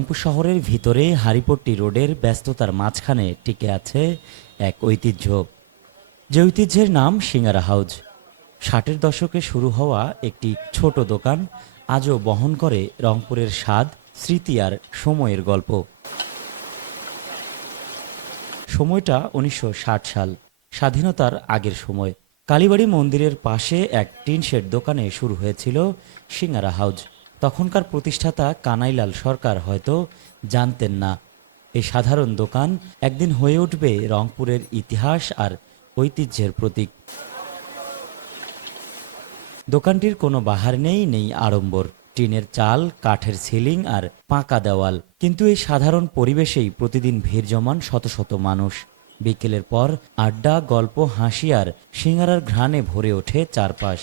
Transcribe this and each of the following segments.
রংপুর শহরের ভিতরে হারিপট্টি রোডের ব্যস্ততার মাঝখানে টিকে আছে এক ঐতিহ্য। যে ঐতিহ্যের নাম সিঙ্গারা হাউজ। ষাটের দশকে শুরু হওয়া একটি ছোট দোকান আজও বহন করে রংপুরের স্বাদ, স্মৃতি আর সময়ের গল্প। সময়টা উনিশশো ষাট সাল, স্বাধীনতার আগের সময়। কালীবাড়ি মন্দিরের পাশে এক টিন শেড দোকানে শুরু হয়েছিল সিঙ্গারা হাউজ। তখনকার প্রতিষ্ঠাতা কানাইলাল সরকার হয়তো জানতেন না। এই সাধারণ দোকান একদিন হয়ে উঠবে রংপুরের ইতিহাস আর ঐতিহ্যের প্রতীক। দোকানটির কোনো বাহার নেই নেই আড়ম্বর। টিনের চাল, কাঠের সিলিং আর পাকা দেওয়াল। কিন্তু এই সাধারণ পরিবেশেই প্রতিদিন ভিড় জমান শত শত মানুষ। বিকেলের পর আড্ডা, গল্প, হাসি আর সিঙ্গারার ঘ্রাণে ভরে ওঠে চারপাশ।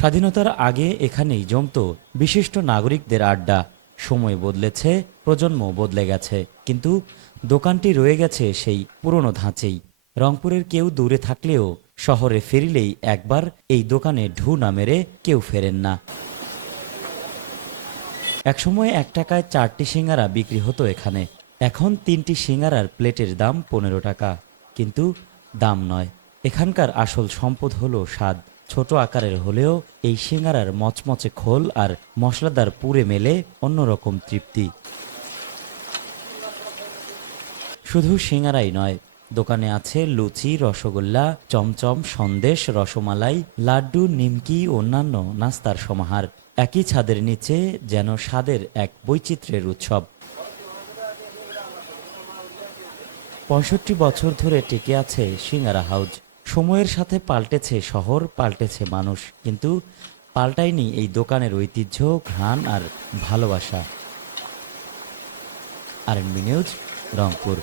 স্বাধীনতার আগে এখানেই জমত বিশিষ্ট নাগরিকদের আড্ডা। সময় বদলেছে প্রজন্ম বদলে গেছে। কিন্তু দোকানটি রয়ে গেছে সেই পুরনো ধাঁচেই। রংপুরের কেউ দূরে থাকলেও শহরে ফিরিলেই একবার এই দোকানে ঢু না মেরে কেউ ফেরেন না। একসময় এক টাকায় চারটি সিঙ্গারা বিক্রি হতো এখানে। এখন তিনটি সিঙ্গারার প্লেটের দাম পনেরো টাকা। কিন্তু দাম নয়। এখানকার আসল সম্পদ হলো স্বাদ। ছোট আকারের হলেও এই সিঙ্গারার মচমচে খোল আর মশলাদার পুরে মেলে অন্যরকম তৃপ্তি। শুধু সিঙ্গারাই নয়, দোকানে আছে লুচি, রসগোল্লা, চমচম, সন্দেশ, রসমালাই, লাড্ডু, নিমকি, অন্যান্য নাস্তার সমাহার। একই ছাদের নিচে যেন স্বাদের এক বৈচিত্র্যের উৎসব। পঁয়ষট্টি বছর ধরে টিকে আছে সিঙ্গারা হাউজ। সময়ের সাথে পাল্টেছে শহর, পাল্টেছে মানুষ, কিন্তু পাল্টায়নি এই দোকানের ঐতিহ্য, ঘ্রাণ আর ভালোবাসা। আর নিউজ, রংপুর।